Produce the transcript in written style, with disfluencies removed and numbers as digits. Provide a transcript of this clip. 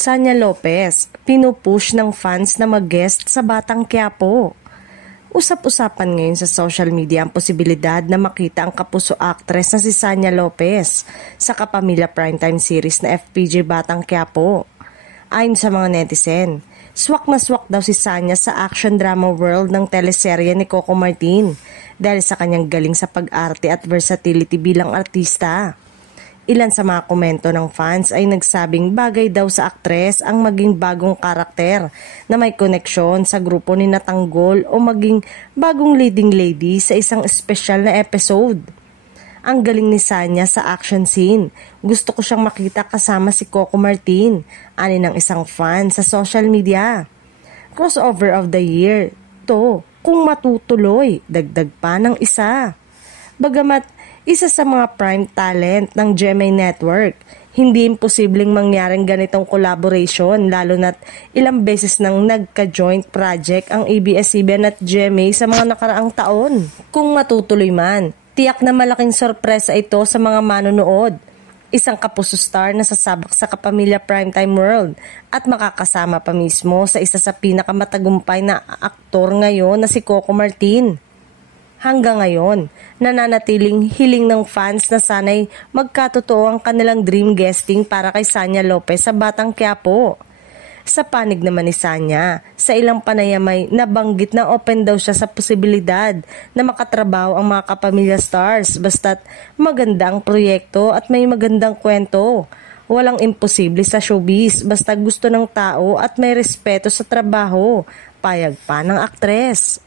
Sanya Lopez, pinupush ng fans na mag-guest sa Batang Quiapo. Usap-usapan ngayon sa social media ang posibilidad na makita ang kapuso actress na si Sanya Lopez sa Kapamilya Primetime series na FPJ Batang Quiapo. Ayon sa mga netizen, swak na swak daw si Sanya sa action drama world ng teleserye ni Coco Martin dahil sa kanyang galing sa pag-arte at versatility bilang artista. Ilan sa mga komento ng fans ay nagsabing bagay daw sa aktres ang maging bagong karakter na may koneksyon sa grupo ni Natanggol o maging bagong leading lady sa isang espesyal na episode. Ang galing ni Sanya sa action scene. Gusto ko siyang makita kasama si Coco Martin, ani ng isang fan sa social media. Crossover of the year to kung matutuloy, dagdag pa ng isa. Bagamat isa sa mga prime talent ng GMA Network, hindi imposibleng mangyaring ganitong collaboration lalo na't ilang beses nang nagka-joint project ang ABS-CBN at GMA sa mga nakaraang taon. Kung matutuloy man, tiyak na malaking sorpresa ito sa mga manonood. Isang kapuso star na sasabak sa Kapamilya Primetime World at makakasama pa mismo sa isa sa pinakamatagumpay na aktor ngayon na si Coco Martin. Hanggang ngayon, nananatiling hiling ng fans na sana'y magkatotoo ang kanilang dream guesting para kay Sanya Lopez sa Batang Quiapo. Sa panig naman ni Sanya, sa ilang panayamay nabanggit na open daw siya sa posibilidad na makatrabaho ang mga kapamilya stars basta't maganda ang proyekto at may magandang kwento. Walang imposible sa showbiz basta gusto ng tao at may respeto sa trabaho, payag pa ng aktres.